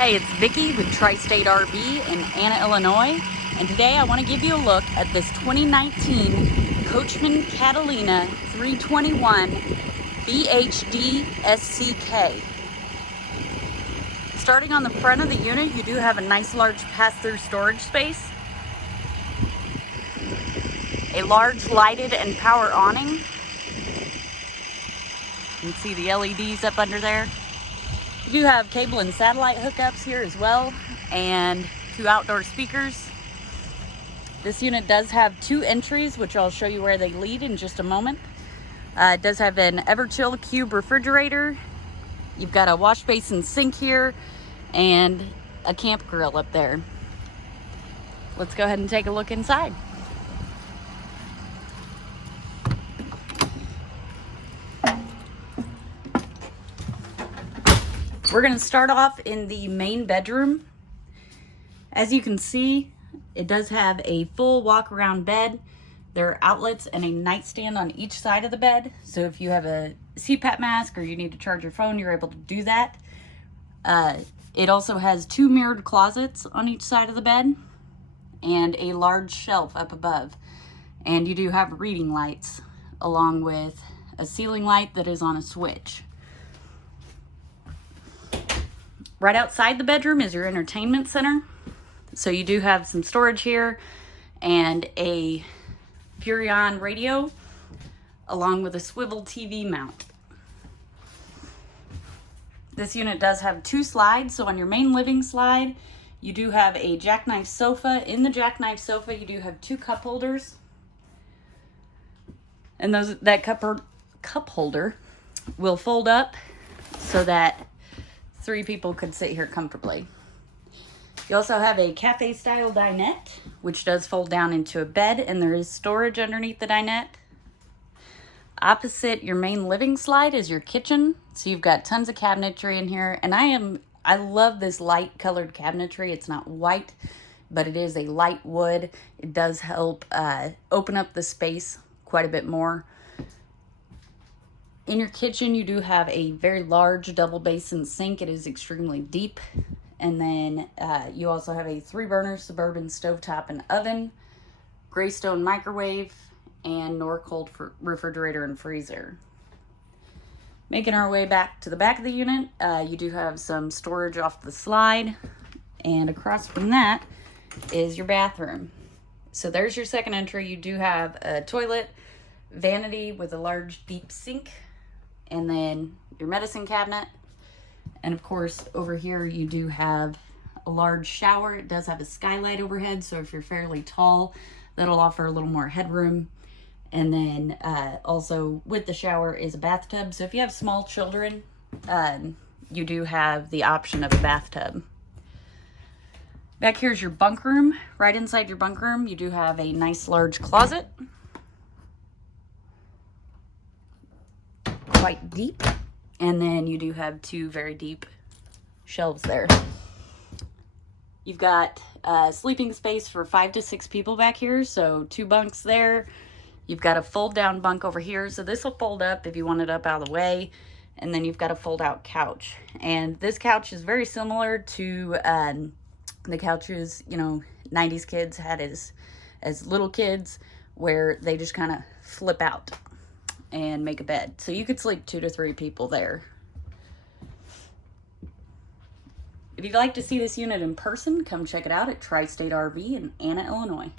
Hey, it's Vicki with Tri-State RV in Anna, Illinois, and today I want to give you a look at this 2019 Coachmen Catalina 321 BHDSCK. Starting on the front of the unit, you do have a nice large pass-through storage space, a large lighted and power awning. You can see the LEDs up under there. You do have cable and satellite hookups here as well, and 2 outdoor speakers. This unit does have 2 entries, which I'll show you where they lead in just a moment. It does have an Everchill cube refrigerator. You've got a wash basin sink here and a camp grill up there. Let's go ahead and take a look inside. We're going to start off in the main bedroom. As you can see, it does have a full walk-around bed. There are outlets and a nightstand on each side of the bed. So if you have a CPAP mask or you need to charge your phone, you're able to do that. It also has 2 mirrored closets on each side of the bed and a large shelf up above. And you do have reading lights along with a ceiling light that is on a switch. Right outside the bedroom is your entertainment center. So you do have some storage here and a PreOwned radio along with a swivel TV mount. This unit does have 2 slides. So on your main living slide, you do have a jackknife sofa. In the jackknife sofa, you do have 2 cup holders. And that cup holder will fold up so that 3 people could sit here comfortably. You also have a cafe style dinette, which does fold down into a bed, and there is storage underneath the dinette. Opposite your main living slide is your kitchen. So you've got tons of cabinetry in here, and I love this light colored cabinetry. It's not white, but it is a light wood. It does help open up the space quite a bit more. In your kitchen, you do have a very large double basin sink. It is extremely deep. And then you also have a 3-burner Suburban stovetop and oven, Greystone microwave, and Norcold refrigerator and freezer. Making our way back to the back of the unit, you do have some storage off the slide. And across from that is your bathroom. So there's your second entry. You do have a toilet, vanity with a large deep sink, and then your medicine cabinet. And of course, over here you do have a large shower. It does have a skylight overhead, so if you're fairly tall, that'll offer a little more headroom. And then also with the shower is a bathtub. So if you have small children, you do have the option of a bathtub. Back here's your bunk room. Right inside your bunk room, you do have a nice large closet. Quite deep, and then you do have 2 very deep shelves there. You've got sleeping space for 5 to 6 people back here, so 2 bunks there. You've got a fold down bunk over here, so this will fold up if you want it up out of the way, and then you've got a fold out couch. And this couch is very similar to the couches 90s kids had as little kids, where they just kind of flip out and make a bed. So you could sleep 2 to 3 people there. If you'd like to see this unit in person, come check it out at Tri-State RV in Anna, Illinois.